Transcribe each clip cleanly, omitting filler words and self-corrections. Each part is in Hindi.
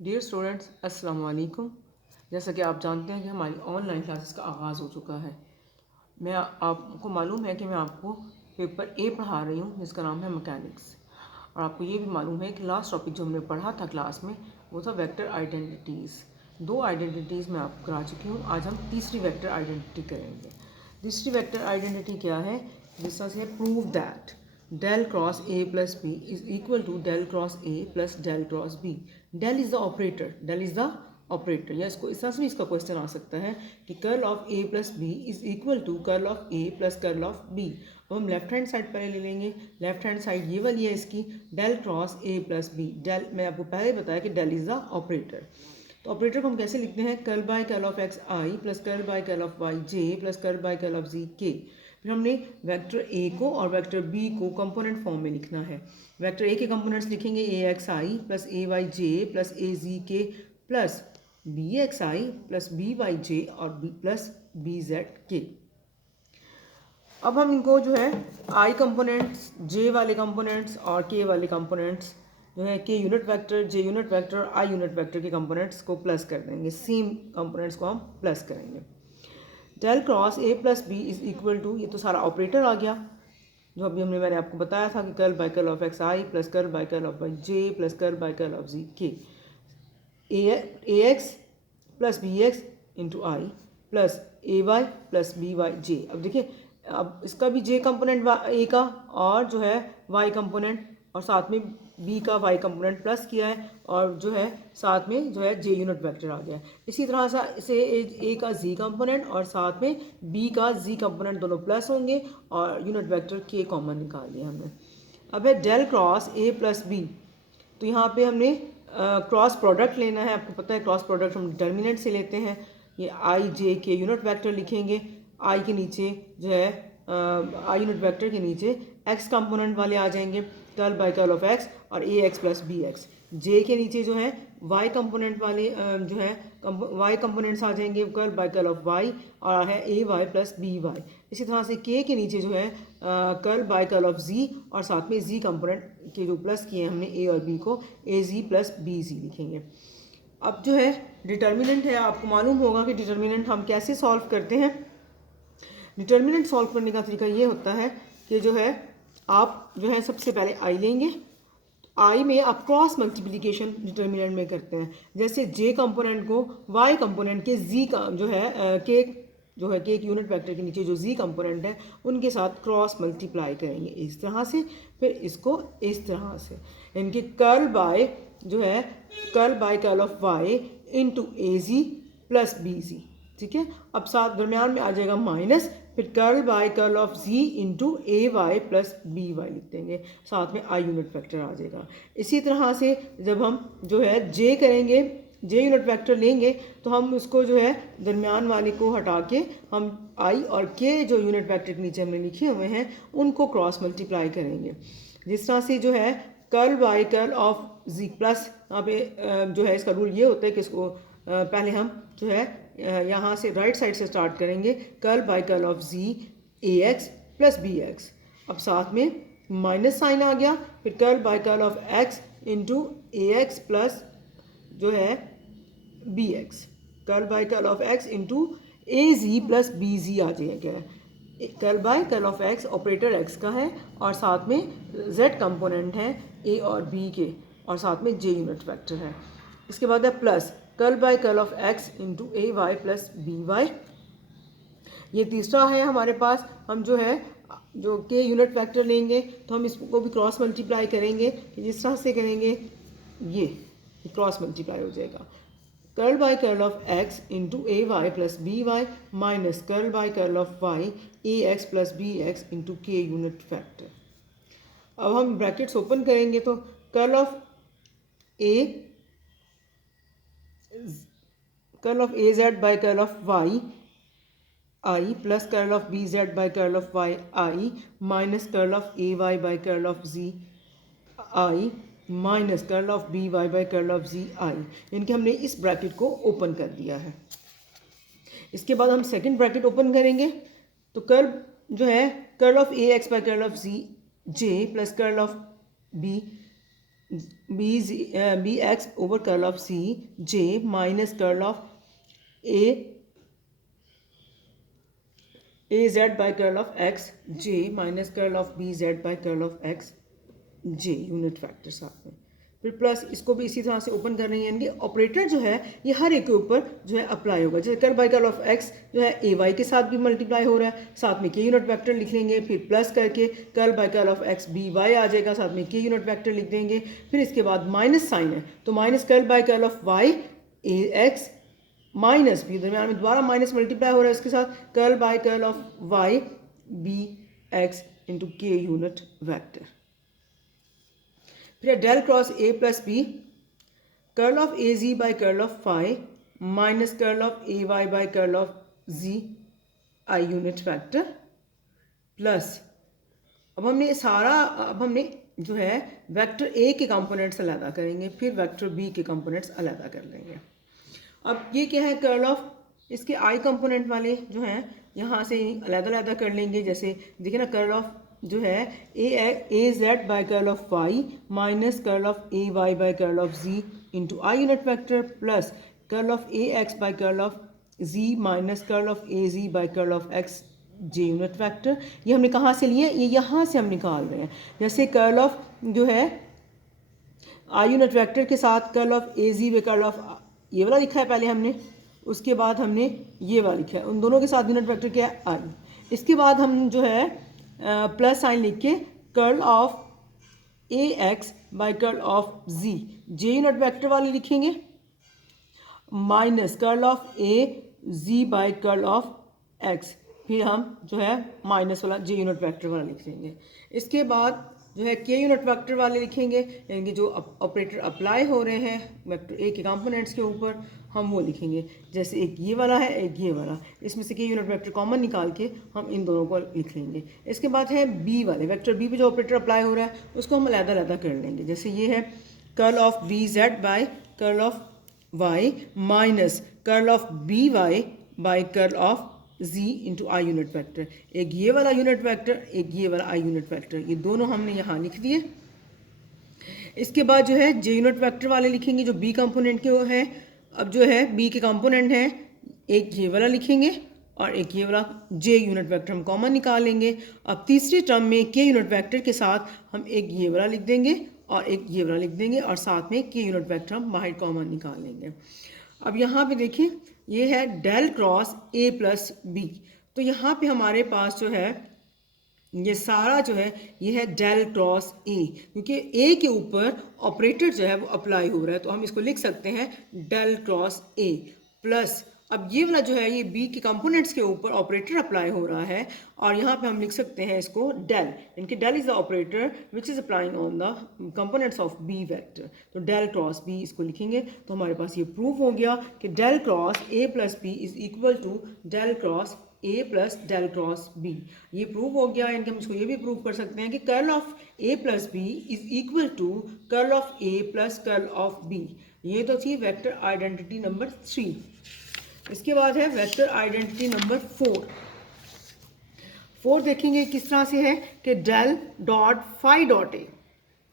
डियर स्टूडेंट्स, अस्सलाम वालेकुम। जैसा कि आप जानते हैं कि हमारी ऑनलाइन क्लासेस का आगाज़ हो चुका है। आपको मालूम है कि मैं आपको पेपर ए पढ़ा रही हूँ जिसका नाम है मैकेनिक्स। और आपको ये भी मालूम है कि लास्ट टॉपिक जो हमने पढ़ा था क्लास में वो था वेक्टर आइडेंटिटीज़। 2 आइडेंटिटीज़ मैं आपको करा चुकी हूँ। आज हम तीसरी वेक्टर आइडेंटिटी करेंगे। तीसरी वेक्टर आइडेंटिटी क्या है? जिस तरह से prove that del cross A plus B is equal to del cross A plus del cross B. Del is the operator. Del is the operator. या इसको इस तरह से भी इसका क्वेश्चन आ सकता है कि curl of A plus B is equal to curl of A plus curl of B। अब हम लेफ्ट हैंड साइड पहले ले लेंगे। लेफ्ट हैंड साइड ये वाली है इसकी, del cross A plus B. Del मैं आपको पहले बताया कि del इज द ऑपरेटर। तो ऑपरेटर को हम कैसे लिखते हैं? Curl by curl of X I plus curl by curl of Y J plus curl by curl of Z K. फिर हमने वेक्टर ए को और वेक्टर बी को कंपोनेंट फॉर्म में लिखना है। वेक्टर ए के कंपोनेंट्स लिखेंगे A X I plus A Y J plus ए जी के plus B x I plus B Y जे और B plus B Z K. अब हम इनको जो है आई कंपोनेंट्स, जे वाले कंपोनेंट्स और के वाले कंपोनेंट्स जो है K unit vector, J unit vector, I unit vector के कंपोनेंट्स को प्लस कर देंगे। सेम कंपोनेंट्स को हम प्लस करेंगे। Del cross A plus B is equal to, ये तो सारा ऑपरेटर आ गया जो अभी मैंने आपको बताया था कि curl by curl of X I plus curl by curl of Y J plus curl by curl of Z K. A X plus B X into I plus A Y plus B Y J. अब देखिए, अब इसका भी जे कंपोनेंट ए का और जो है वाई कंपोनेंट और साथ में बी का वाई कंपोनेंट प्लस किया है और जो है साथ में जो है जे यूनिट वेक्टर आ गया है। इसी तरह से ए का जी कंपोनेंट और साथ में बी का जी कंपोनेंट दोनों प्लस होंगे और यूनिट वेक्टर के कॉमन निकाल लिया हमने। अब है del cross A plus B. तो यहाँ पे हमने क्रॉस प्रोडक्ट लेना है। आपको पता है क्रॉस प्रोडक्ट हम डिटर्मिनेंट से लेते हैं। ये आई जे के यूनिट वेक्टर लिखेंगे। आई के नीचे जो है आई यूनिट वेक्टर के नीचे एक्स कंपोनेंट वाले आ जाएंगे, curl by curl of X और A X plus B X. J के नीचे जो है वाई कंपोनेंट वाले जो है वाई कंपोनेंट्स आ जाएंगे, curl by curl of Y और है A Y plus B Y. इसी तरह से के नीचे जो है curl by curl of Z और साथ में जी कंपोनेंट के जो प्लस किए हैं हमने ए और बी को, ए जी प्लस बी जी लिखेंगे। अब जो है डिटर्मिनेंट है, आपको मालूम होगा कि डिटर्मिनेंट हम कैसे सॉल्व करते हैं। डिटर्मिनेंट सॉल्व करने का तरीका ये होता है कि जो है आप जो है सबसे पहले आई लेंगे। आई में आप क्रॉस मल्टीप्लिकेशन डिटर्मिनेंट में करते हैं। जैसे जे कंपोनेंट को वाई कंपोनेंट के जी का जो है के जो है के एक यूनिट वेक्टर के नीचे जो जी कंपोनेंट है उनके साथ क्रॉस मल्टीप्लाई करेंगे इस तरह से, फिर इसको इस तरह से। इनके कर्ल बाय जो है curl by curl of Y into A Z plus B Z. ठीक है, अब साथ दरम्यान में आ जाएगा माइनस, फिर curl by curl of Z into A Y plus B Y लिख देंगे, साथ में आई यूनिट वेक्टर आ जाएगा। इसी तरह से जब हम जो है जे करेंगे, जे यूनिट वेक्टर लेंगे तो हम उसको जो है दरमियान वाले को हटा के हम आई और के जो यूनिट वेक्टर के नीचे हमने लिखे हुए हैं उनको क्रॉस मल्टीप्लाई करेंगे। जिस तरह से जो है curl by curl of Z plus, यहाँ पे जो है इसका रूल ये होता है कि इसको पहले हम जो है यहाँ से राइट साइड से स्टार्ट करेंगे। Curl by curl of Z A X plus B X. अब साथ में माइनस साइन आ गया, फिर curl by curl of X into A X plus जो है B X. Curl by curl of X into A Z plus B Z आ जाएगा। Curl by curl of X operator X का है और साथ में जेड कंपोनेंट है ए और बी के और साथ में जे यूनिट वेक्टर है। इसके बाद है plus curl by curl of X into A Y plus B Y. ये तीसरा है हमारे पास। हम जो है जो के यूनिट वेक्टर लेंगे तो हम इसको भी क्रॉस मल्टीप्लाई करेंगे। जिस तरह से करेंगे ये क्रॉस मल्टीप्लाई हो जाएगा। Curl by curl of X into A Y plus B Y minus curl by curl of Y A X plus B X into K unit vector. अब हम ब्रैकेट्स ओपन करेंगे तो curl of A Z by curl of Y I plus curl of B Z by curl of Y I minus curl of A Y by curl of Z I minus curl of B Y by curl of Z आई। यानी कि हमने इस ब्रैकेट को ओपन कर दिया है। इसके बाद हम सेकंड ब्रैकेट ओपन करेंगे तो कर्ल जो है curl of A X by curl of Z J plus curl of B B X over curl of C J minus curl of A Z by curl of X J minus curl of B Z by curl of X J unit factor साथ में, फिर प्लस इसको भी इसी तरह से ओपन कर रही है। यानी ऑपरेटर जो है ये हर एक के ऊपर जो है अप्लाई होगा। जैसे curl by curl of x जो है ए वाई के साथ भी मल्टीप्लाई हो रहा है, साथ में के यूनिट वेक्टर लिख लेंगे, फिर प्लस करके curl by curl of X B Y आ जाएगा, साथ में के यूनिट वेक्टर लिख देंगे। फिर इसके बाद माइनस साइन है तो minus curl by curl of Y A X minus B, दरमियान में दोबारा माइनस मल्टीप्लाई हो रहा है इसके साथ curl by curl of Y B X into K unit vector. फिर del cross A plus B curl of A Z by curl of phi minus curl of A Y by curl of Z I unit factor plus अब हमने जो है वेक्टर ए के कंपोनेंट्स अलग करेंगे, फिर वेक्टर बी के कंपोनेंट्स अलग कर लेंगे। अब ये क्या है कर्ल ऑफ इसके आई कंपोनेंट वाले जो हैं यहाँ से अलग कर लेंगे। जैसे देखिए ना कर्ल ऑफ जो है A Z by curl of Y minus curl of A Y by curl of Z into I unit factor plus curl of A X by curl of Z minus curl of A Z by curl of X J unit factor. ये हमने कहाँ से लिए, ये यहाँ से हम निकाल रहे हैं। जैसे कर्ल ऑफ जो है आई यूनिट फैक्टर के साथ curl of A Z by curl of ये वाला लिखा है पहले हमने, उसके बाद हमने ये वाला लिखा है, उन दोनों के साथ यूनिट वेक्टर क्या है आई। इसके बाद हम जो है प्लस साइन लिख के curl of A X by curl of Z J unit vector वाली लिखेंगे minus curl of A Z by curl of X, फिर हम जो है माइनस वाला जे यूनिट वेक्टर वाला लिख देंगे। इसके बाद जो है के यूनिट वेक्टर वाले लिखेंगे, यानी कि जो ऑपरेटर अप्लाई हो रहे हैं वेक्टर ए के कंपोनेंट्स के ऊपर हम वो लिखेंगे। जैसे एक ये वाला है एक ये वाला, इसमें से के यूनिट वेक्टर कॉमन निकाल के हम इन दोनों को लिख लेंगे। इसके बाद है बी वाले वेक्टर बी पे जो ऑपरेटर अप्लाई हो रहा है उसको हम अलग कर लेंगे। जैसे ये है curl of B Z by curl of Y minus curl of B Y by curl of z into I unit vector. एक ये वाला यूनिट वेक्टर एक ये वाला आई यूनिट वेक्टर, ये दोनों हमने यहाँ लिख दिए। इसके बाद जो है जे यूनिट वेक्टर वाले लिखेंगे जो बी कंपोनेंट के हैं। अब जो है बी के कंपोनेंट हैं एक ये वाला लिखेंगे और एक ये वाला जे यूनिट वेक्टर हम कॉमन निकालेंगे। अब तीसरी टर्म में के यूनिट वेक्टर के साथ हम एक ये वाला लिख देंगे और एक ये वाला लिख देंगे और साथ में के यूनिट वेक्टर हम बाहर कॉमन निकाल लेंगे। अब यहाँ पे देखिए ये है del cross A plus B, तो यहाँ पे हमारे पास जो है ये सारा जो है ये है डेल क्रॉस ए, क्योंकि ए के ऊपर ऑपरेटर जो है वो अप्लाई हो रहा है तो हम इसको लिख सकते हैं डेल क्रॉस ए प्लस अब ये वाला जो है ये बी के कंपोनेंट्स के ऊपर ऑपरेटर अप्लाई हो रहा है और यहाँ पे हम लिख सकते हैं इसको डेल, इनके del is the operator which is applying on the components of B vector, तो डेल क्रॉस बी इसको लिखेंगे। तो हमारे पास ये प्रूव हो गया कि del cross A plus B is equal to del cross A plus del cross B. ये प्रूव हो गया। यानी कि हम इसको ये भी प्रूव कर सकते हैं कि curl of A plus B is equal to curl of A plus curl of B. ये तो थी वेक्टर आइडेंटिटी नंबर 3। इसके बाद है वेक्टर आइडेंटिटी नंबर 4 देखेंगे किस तरह से है कि del dot phi dot A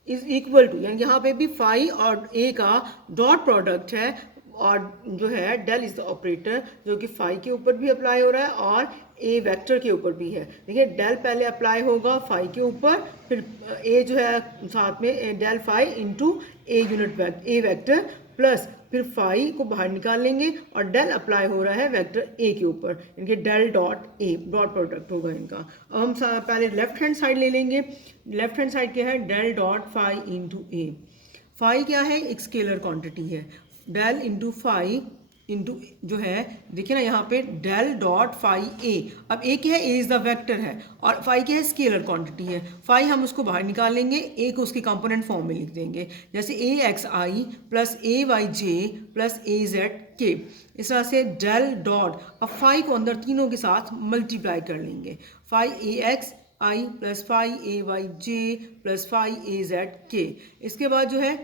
is equal to, यानी यहाँ पे भी फाई और ए का डॉट प्रोडक्ट है और जो है डेल इज द ऑपरेटर जो कि फाई के ऊपर भी अप्लाई हो रहा है और ए वेक्टर के ऊपर भी है। देखिए डेल पहले अप्लाई होगा फाई के ऊपर, फिर ए जो है साथ में del phi into A unit A vector plus फिर फाई को बाहर निकाल लेंगे और डेल अप्लाई हो रहा है वेक्टर ए के ऊपर, इनके del dot A dot product होगा इनका। अब हम पहले लेफ्ट हैंड साइड ले लेंगे। लेफ्ट हैंड साइड क्या है डेल डॉट फाई इंटू ए। फाई क्या है एक स्केलर क्वांटिटी है, डेल इंटू फाई इंटू जो है देखिए ना यहाँ पे डेल डॉट फाई ए। अब ए क्या है ए इज़ द वेक्टर है और फाई क्या है स्केलर क्वांटिटी है। फाई हम उसको बाहर निकाल लेंगे, ए को उसके कंपोनेंट फॉर्म में लिख देंगे जैसे ए X I plus A Y J plus A Z के। इस तरह से डेल डॉट, अब फाई को अंदर तीनों के साथ मल्टीप्लाई कर लेंगे, phi A X I plus phi A Y J plus phi A Z K. इसके बाद जो है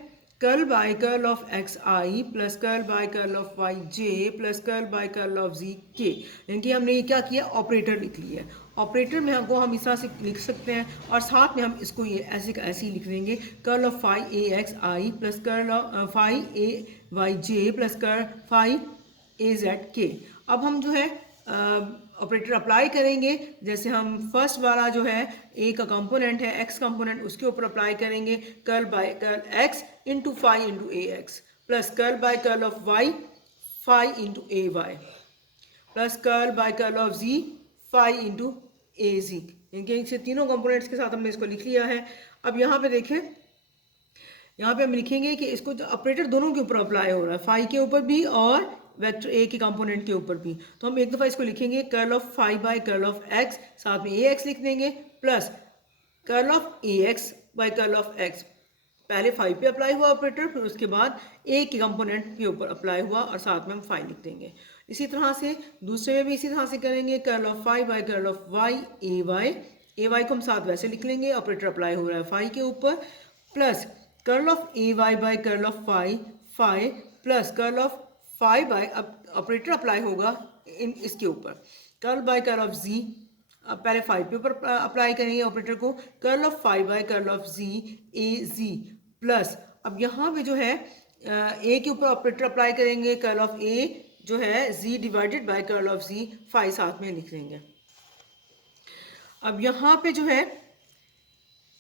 curl by curl of X I plus curl by curl of Y J plus curl by curl of Z K, यानी कि हमने ये क्या किया, ऑपरेटर लिख लिया है। ऑपरेटर में हमको हम इस तरह से लिख सकते हैं और साथ में हम इसको ये ऐसे का ऐसे ही लिख देंगे, curl of phi A X I plus curl of phi A Y J plus curl phi A Z K. अब हम जो है ऑपरेटर अप्लाई करेंगे, जैसे हम फर्स्ट वाला जो है ए का कंपोनेंट है एक्स कंपोनेंट, उसके ऊपर अप्लाई करेंगे curl by curl X into phi into A X plus curl by curl of Y phi into A Y plus curl by curl of Z phi into A Z. इनके इनसे तीनों कंपोनेंट्स के साथ हमने इसको लिख लिया है। अब यहाँ पे देखें, यहाँ पे हम लिखेंगे कि इसको ऑपरेटर दोनों के ऊपर अप्लाई हो रहा है, फाई के ऊपर भी और वेक्टर ए के कंपोनेंट के ऊपर भी। तो हम एक दफ़ा इसको लिखेंगे curl of phi by curl of X, साथ में ए एक्स लिख देंगे plus curl of A X by curl of X. पहले फाई पे अप्लाई हुआ ऑपरेटर, फिर उसके बाद ए के कंपोनेंट के ऊपर अप्लाई हुआ और साथ में हम फाई लिख देंगे। इसी तरह से दूसरे में भी इसी तरह से करेंगे, curl of phi by curl of Y A Y को हम साथ वैसे लिख लेंगे, ऑपरेटर अप्लाई हो रहा है फाई के ऊपर, plus curl of A Y by curl of phi phi plus curl of phi by, अब ऑपरेटर अप्लाई होगा इन इसके ऊपर, curl by curl of Z. अब पहले फाई पे ऊपर अप्लाई करेंगे ऑपरेटर को, curl of phi by curl of Z A Z plus, अब यहाँ पे जो है ए के ऊपर ऑपरेटर अप्लाई करेंगे, कर्ल ऑफ ए जो है Z divided by curl of Z phi साथ में लिख देंगे। अब यहाँ पे जो है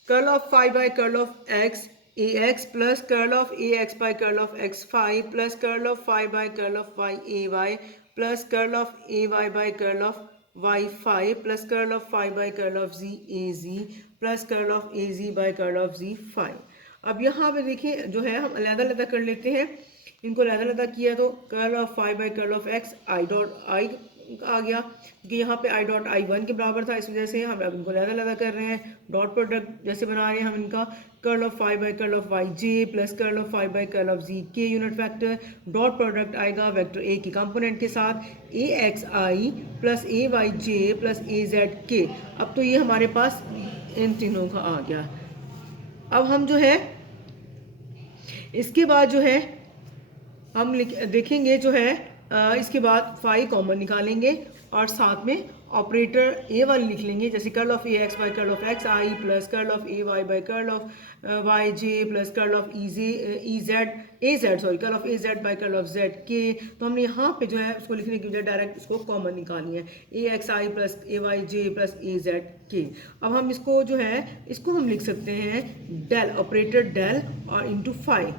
curl of phi by curl of X A X plus curl of A X by curl of X phi plus curl of phi by curl of Y A Y plus curl of A Y by curl of Y phi plus curl of phi by curl of Z A Z plus curl of A Z by curl of Z phi. अब यहाँ पे देखिए जो है हम अलग-अलग कर लेते हैं, इनको अलग-अलग किया तो curl of phi by curl of X I dot I आ गया, क्योंकि यहाँ पे आई डॉट आई 1 के बराबर था, इस वजह से हम अब इनको अलग-अलग कर रहे हैं, डॉट प्रोडक्ट जैसे बना रहे हैं हम इनका, curl of phi by curl of Y J plus curl of phi by curl of Z K unit vector, dot product आएगा वेक्टर ए के कंपोनेंट के साथ A X I plus A Y J plus A Z K. अब तो ये हमारे पास इन तीनों का आ गया। अब हम जो है इसके बाद जो है हम देखेंगे जो है इसके बाद फाई कॉमन निकालेंगे और साथ में ऑपरेटर ए वाली लिख लेंगे, जैसे curl of A X by curl of X I plus curl of A Y by curl of Y J plus curl of E Z sorry curl of A Z by curl of Z K. तो हमने यहाँ पे जो है उसको लिखने की बजाय डायरेक्ट उसको कॉमन निकाली है, ए X I plus A Y J plus A Z K. अब हम इसको जो है इसको हम लिख सकते हैं डेल, ऑपरेटर डेल और इंटू फाई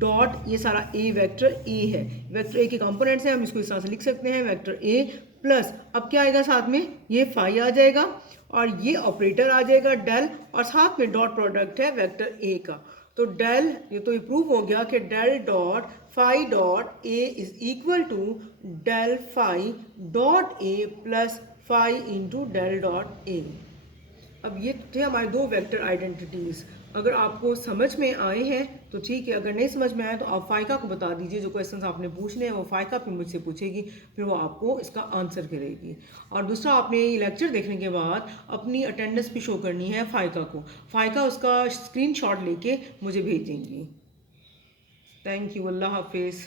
डॉट, ये सारा ए वेक्टर ए है, वेक्टर ए के कंपोनेंट्स हैं, हम इसको इस तरह से लिख सकते हैं वेक्टर ए प्लस, अब क्या आएगा साथ में ये फाई आ जाएगा और ये ऑपरेटर आ जाएगा डेल और साथ में डॉट प्रोडक्ट है वेक्टर ए का। तो डेल, ये तो प्रूव हो गया कि del dot phi dot A is equal to del phi dot A plus phi into del dot A. अब ये थे हमारे दो वेक्टर आइडेंटिटीज़। अगर आपको समझ में आए हैं तो ठीक है, अगर नहीं समझ में आया तो आप फाइका को बता दीजिए, जो क्वेश्चंस आपने पूछने हैं वो फाइका फिर मुझसे पूछेगी, फिर वो आपको इसका आंसर करेगी। और दूसरा, आपने ये लेक्चर देखने के बाद अपनी अटेंडेंस भी शो करनी है फाइका को, फाइका उसका स्क्रीनशॉट लेके मुझे भेजेंगी। थैंक यू, अल्लाह हाफिज़।